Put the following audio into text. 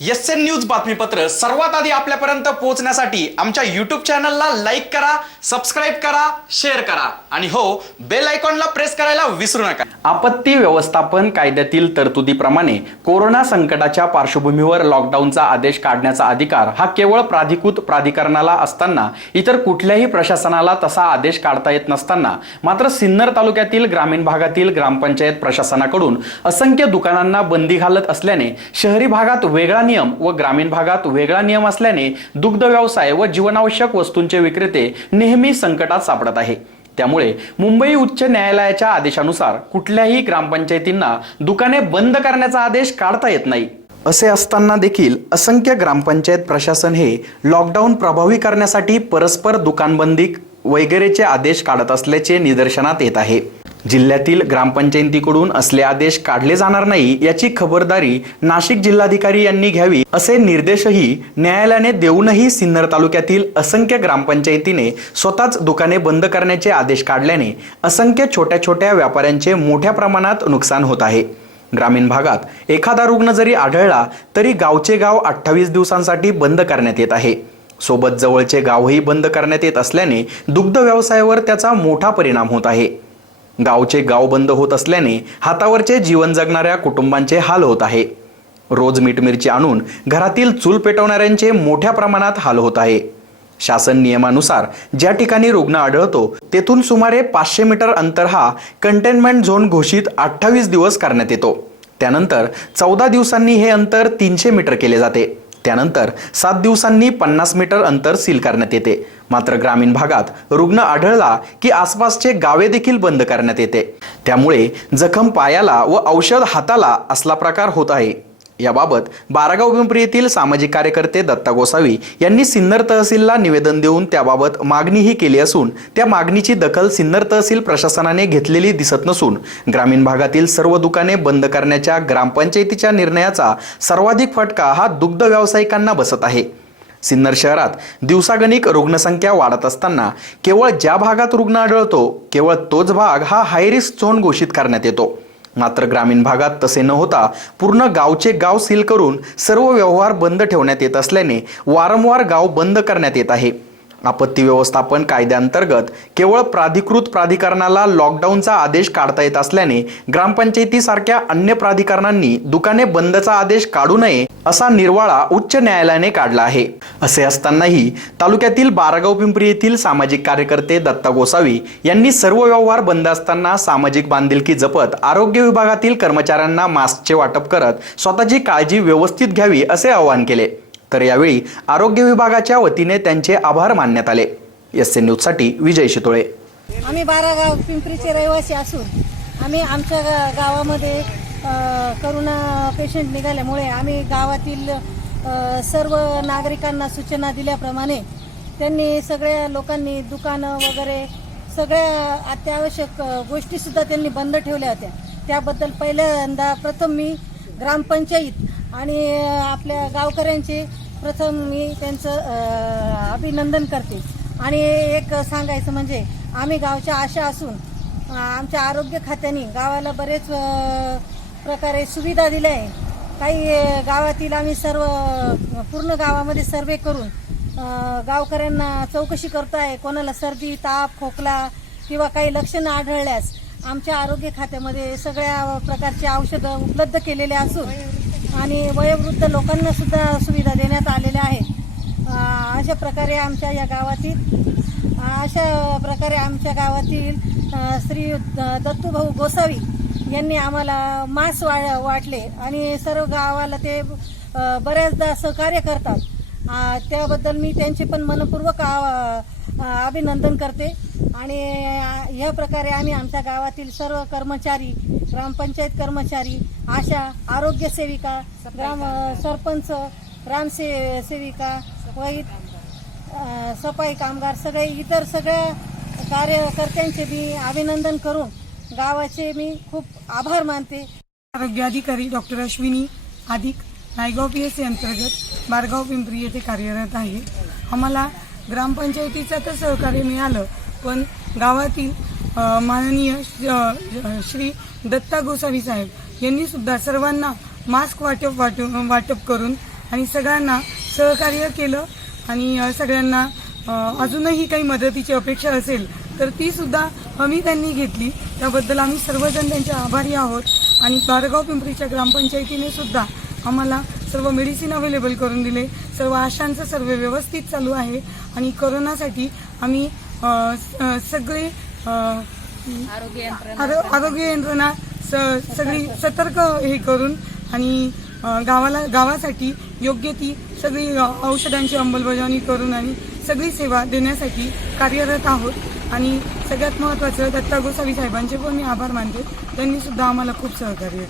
S N news बातमीपत्र सर्वात आधी आपल्यापर्यंत पोहोचण्यासाठी आमच्या युट्यूब चॅनलला लाईक करा सबस्क्राईब करा शेअर करा. आणि हो बेल आयकॉनला प्रेस करायला विसरू नका. आपत्ती व्यवस्थापन कायद्यातील तरतुदीप्रमाणे कोरोना संकटाच्या पार्श्वभूमीवर लॉकडाऊनचा आदेश काढण्याचा अधिकार हा केवळ प्राधिकृत प्राधिकरणाला असताना इतर कुठल्याही प्रशासनाला तसा आदेश काढता येत नसताना मात्र सिन्नर तालुक्यातील ग्रामीण भागातील ग्रामपंचायत प्रशासनाकडून असंख्य दुकानांना बंदी घालत असल्याने शहरी भागात वेगळा नियम व ग्रामीण भागात वेगळा नियम असल्याने दुग्ध व्यवसाय व जीवनावश्यक वस्तूंचे विक्रेते नेहमी संकटात सापडत आहे. त्यामुळे मुंबई उच्च न्यायालयाच्या आदेशानुसार कुठल्याही ग्रामपंचायतींना दुकाने बंद करण्याचा आदेश काढता येत नाही. असे असताना देखील असंख्य ग्रामपंचायत प्रशासन हे लॉकडाऊन प्रभावी करण्यासाठी परस्पर दुकानबंदी वगैरेचे आदेश काढत असल्याचे निदर्शनात येत आहे. जिल्ह्यातील ग्रामपंचायतीकडून असले आदेश काढले जाणार नाही याची खबरदारी नाशिक जिल्हाधिकारी यांनी घ्यावी असे निर्देशही न्यायालयाने देऊनही सिन्नर तालुक्यातील असंख्य ग्रामपंचायतीने स्वतःच दुकाने बंद करण्याचे आदेश काढल्याने असंख्य छोट्या छोट्या व्यापाऱ्यांचे मोठ्या प्रमाणात नुकसान होत आहे. ग्रामीण भागात एखादा रुग्ण जरी आढळला तरी गावचे गाव अठ्ठावीस दिवसांसाठी बंद करण्यात येत आहे. सोबत जवळचे गावही बंद करण्यात येत असल्याने दुग्ध व्यवसायावर त्याचा मोठा परिणाम होत आहे. गावचे गाव बंद होत असल्याने हातावरचे जीवन जगणाऱ्या कुटुंबांचे हाल होत आहे. रोज मिटमिरची आणून घरातील चूल पेटवणाऱ्यांचे मोठ्या प्रमाणात हाल होत आहे. शासन नियमानुसार ज्या ठिकाणी रुग्ण आढळतो तेथून सुमारे पाचशे मीटर अंतर हा कंटेनमेंट झोन घोषित अठ्ठावीस दिवस करण्यात येतो. त्यानंतर चौदा दिवसांनी हे अंतर तीनशे मीटर केले जाते. त्यानंतर सात दिवसांनी पन्नास मीटर अंतर सील करण्यात येते. मात्र ग्रामीण भागात रुग्ण आढळला की आसपासचे गावे देखील बंद करण्यात येते. त्यामुळे जखम पायाला व औषध हाताला असला प्रकार होत आहे. याबाबत बारागाव पिंपरी येथील सामाजिक कार्यकर्ते दत्ता गोसावी यांनी सिन्नर तहसीलला निवेदन देऊन त्याबाबत मागणीही केली असून त्या मागणीची दखल सिन्नर तहसील प्रशासनाने घेतलेली दिसत नसून ग्रामीण भागातील सर्व दुकाने बंद करण्याच्या ग्रामपंचायतीच्या निर्णयाचा सर्वाधिक फटका हा दुग्ध व्यावसायिकांना बसत आहे. सिन्नर शहरात दिवसागणिक रुग्णसंख्या वाढत असताना केवळ ज्या भागात रुग्ण आढळतो केवळ तोच भाग हा हायरिस्क झोन घोषित करण्यात येतो. मात्र ग्रामीण भागात तसे न होता पूर्ण गावचे गाव सील करून सर्व व्यवहार बंद ठेवण्यात येत असल्याने वारंवार गाव बंद करण्यात येत आहे. आपत्ती व्यवस्थापन कायद्याअंतर्गत केवळ प्राधिकृत प्राधिकरणाला लॉकडाऊनचा आदेश काढता येत असल्याने ग्रामपंचायतीसारख्या अन्य प्राधिकरणांनी दुकाने बंदचा आदेश काढू नये असा निर्वाळा उच्च न्यायालयाने काढला आहे. असे असतानाही तालुक्यातील बारागाव पिंपरी येथील सामाजिक कार्यकर्ते दत्ता गोसावी यांनी सर्व व्यवहार बंद असताना सामाजिक बांधिलकी जपत आरोग्य विभागातील कर्मचाऱ्यांना मास्कचे वाटप करत स्वतःची काळजी व्यवस्थित घ्यावी असे आवाहन केले. तर यावेळी आरोग्य विभागाच्या वतीने त्यांचे आभार मानण्यात आले. एस एन न्यूजसाठी विजय शितोळे. आम्ही बारा गाव पिंपरीचे रहिवासी असून आम्ही आमच्या गा- गावामध्ये करोना पेशंट निघाल्यामुळे आम्ही गावातील सर्व नागरिकांना सूचना दिल्याप्रमाणे त्यांनी सगळ्या लोकांनी दुकानं वगैरे सगळ्या अत्यावश्यक गोष्टीसुद्धा त्यांनी बंद ठेवल्या होत्या. त्याबद्दल पहिल्यांदा प्रथम मी ग्रामपंचायत आणि आपल्या गावकऱ्यांचे प्रथम मी त्यांचं अभिनंदन करते. आणि एक सांगायचं म्हणजे आम्ही गावच्या आशा असून आमच्या आरोग्य खात्याने गावाला बरेच प्रकारे सुविधा दिल्या आहे काही गावातील आम्ही सर्व पूर्ण गावामध्ये सर्वे करून गावकऱ्यांना चौकशी करतो आहे कोणाला सर्दी ताप खोकला किंवा काही लक्षणं आढळल्यास आमच्या आरोग्य खात्यामध्ये सगळ्या प्रकारचे औषधं उपलब्ध केलेले असून आणि वयोवृद्ध लोकांना सुद्धा सुविधा देण्यात आलेल्या आहेत. अशा प्रकारे आमच्या या गावातील अशा प्रकारे आमच्या गावातील श्री द- दत्तूभाऊ गोसावी यांनी आम्हाला मास्क वा वाटले आणि सर्व गावाला ते बऱ्याचदा सहकार्य करतात. त्याबद्दल मी त्यांचे पण मनपूर्वक आ- अभिनंदन करते. आणि ह्या प्रकारे आम्ही आमच्या गावातील सर्व कर्मचारी ग्रामपंचायत कर्मचारी आशा आरोग्य सेविका ग्राम सरपंच ग्रामसे सेविका व सफाई कामगार सगळे इतर सगळ्या कार्यकर्त्यांचे मी अभिनंदन करून गावाचे मी खूप आभार मानते. आरोग्य अधिकारी डॉक्टर अश्विनी अधिक नायगाव पी एस सी अंतर्गत बारगाव पिंपरी येथे कार्यरत आहे. आम्हाला ग्रामपंचायतीचं तर सहकार्य मिळालं पण गावातील माननीय श- श्री दत्ता गोसावी साहेब यांनी सुद्धा सर्वांना मास्क वाटप वाटप वाटप करून आणि सगळ्यांना सहकार्य केलं आणि सगळ्यांना अजूनही काही मदतीची अपेक्षा असेल तर ती सुद्धा हमी त्यांनी घेतली. त्याबद्दल आम्ही सर्वजण त्यांचे आभारी आहोत आणि बारगाव पिंपरीच्या ग्रामपंचायतीने सुद्धा आम्हाला सर्व मेडिसिन अवेलेबल करून दिले. सर्व आशांचं सर्व व्यवस्थित चालू आहे आणि करोनासाठी आम्ही सगळे आरो- आरोग्य यंत्रणा स- सगळी सतर्क हे करून आणि गावाला गावासाठी योग्य ती सगळी औषधांची अंमलबजावणी करून आणि सगळी सेवा देण्यासाठी कार्यरत आहोत. आणि सगळ्यात महत्त्वाचं दत्ता गोसावी साहेबांचे पण मी आभार मानते. त्यांनी सुद्धा आम्हाला खूप सहकार्य केले.